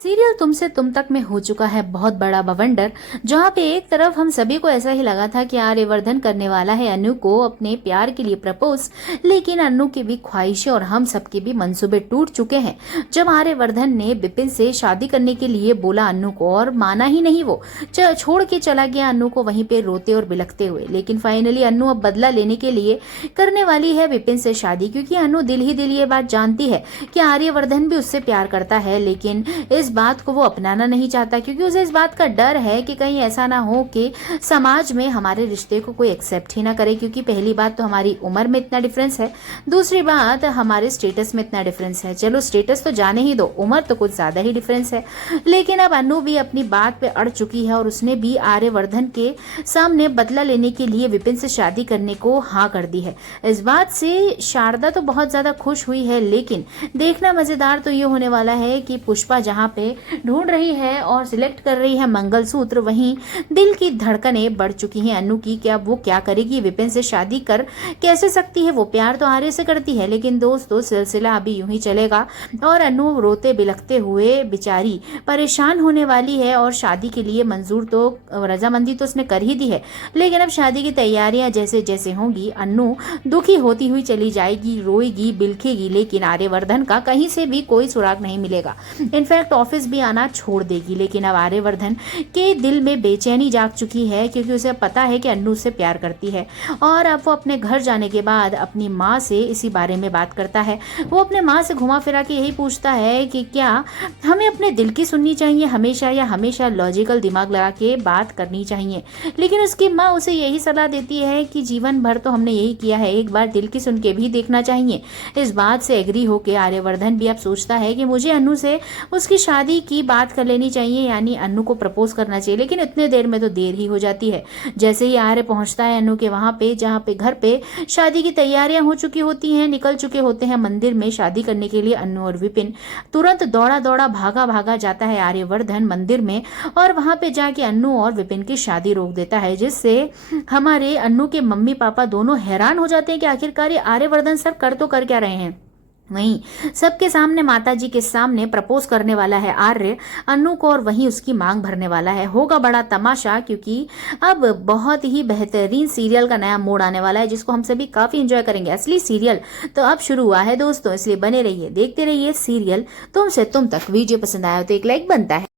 Serial तुमसे तुम तक में हो चुका है बहुत बड़ा बवंडर, जहाँ पे एक तरफ हम सभी को ऐसा ही लगा था कि आर्यवर्धन करने वाला है अनु को अपने प्यार के लिए प्रपोज, लेकिन अनु की भी ख्वाहिशें और हम सबके भी मंसूबे टूट चुके हैं। जब आर्यवर्धन ने विपिन से शादी करने के लिए बोला अनु को, और माना ही नहीं, वो छोड़ के चला गया अनु को वहीं पे रोते और बिलखते हुए। लेकिन फाइनली अनु अब बदला लेने के लिए करने वाली है विपिन से शादी, क्योंकि अनु दिल ही दिल ये बात जानती है कि आर्यवर्धन भी उससे प्यार करता है, लेकिन इस बात को वो अपनाना नहीं चाहता, क्योंकि उसे इस बात का डर है कि कहीं ऐसा ना हो कि समाज में हमारे रिश्ते को कोई एक्सेप्ट ही ना करे। क्योंकि पहली बात तो हमारी उम्र में इतना डिफरेंस है, दूसरी बात हमारे स्टेटस में इतना डिफरेंस है। चलो स्टेटस तो जाने ही दो, उम्र तो कुछ ज्यादा ही डिफरेंस है। लेकिन अब अनु भी अपनी बात पे अड़ चुकी है और उसने भी आर्यवर्धन के सामने बदला लेने के लिए विपिन से शादी करने को हाँ कर दी है। इस बात से शारदा तो बहुत ज्यादा खुश हुई है, लेकिन देखना मजेदार तो ये होने वाला है कि पुष्पा जहाँ पे ढूंढ रही है और सिलेक्ट कर रही है मंगलसूत्र, वहीं दिल की धड़कनें बढ़ चुकी हैं अनु की। क्या वो क्या करेगी, विपिन से शादी कर कैसे सकती है? वो प्यार तो आर्य से करती है, लेकिन दोस्तों सिलसिला अभी यूं ही चलेगा और अनु रोते बिलखते हुए बेचारी परेशान होने वाली है। और शादी के लिए मंजूर तो रजामंदी तो उसने कर ही दी है, लेकिन अब शादी की तैयारियां जैसे जैसे होंगी अनु दुखी होती हुई चली जाएगी, रोएगी, बिलखेगी, लेकिन आर्यवर्धन का कहीं से भी कोई सुराग नहीं मिलेगा। इनफैक्ट ऑफिस भी आना छोड़ देगी। लेकिन अब आर्यवर्धन के दिल में बेचैनी जाग चुकी है, क्योंकि उसे पता है कि अन्नू से प्यार करती है। और अब वो अपने घर जाने के बाद अपनी माँ से इसी बारे में बात करता है। वो अपने माँ से घुमा फिरा के यही पूछता है कि क्या हमें अपने दिल की सुननी चाहिए हमेशा, या हमेशा लॉजिकल दिमाग लगा के बात करनी चाहिए। लेकिन उसकी माँ उसे यही सलाह देती है कि जीवन भर तो हमने यही किया है, एक बार दिल की सुन के भी देखना चाहिए। इस बात से एग्री होकर आर्यवर्धन भी अब सोचता है कि मुझे अन्नू से उसकी शादी की बात कर लेनी चाहिए, यानी अनु को प्रपोज करना चाहिए। लेकिन इतने देर में तो देर ही हो जाती है। जैसे ही आर्य पहुंचता है अनु के वहां पे, जहां पे घर पे शादी की तैयारियां हो चुकी होती हैं, निकल चुके होते हैं मंदिर में शादी करने के लिए अनु और विपिन, तुरंत दौड़ा दौड़ा भागा भागा जाता है आर्यवर्धन मंदिर में, और वहां पे जाके अनु और विपिन की शादी रोक देता है, जिससे हमारे अनु के मम्मी पापा दोनों हैरान हो जाते हैं कि आखिरकार ये आर्यवर्धन सर कर तो कर क्या रहे हैं। वहीं सबके सामने माताजी के सामने प्रपोज करने वाला है आर्य अनु को, और वहीं उसकी मांग भरने वाला है। होगा बड़ा तमाशा, क्योंकि अब बहुत ही बेहतरीन सीरियल का नया मोड़ आने वाला है, जिसको हम सभी काफी एंजॉय करेंगे। असली सीरियल तो अब शुरू हुआ है दोस्तों, इसलिए बने रहिए, देखते रहिए सीरियल तुमसे तुम तक। वीडियो पसंद आया तो एक लाइक बनता है।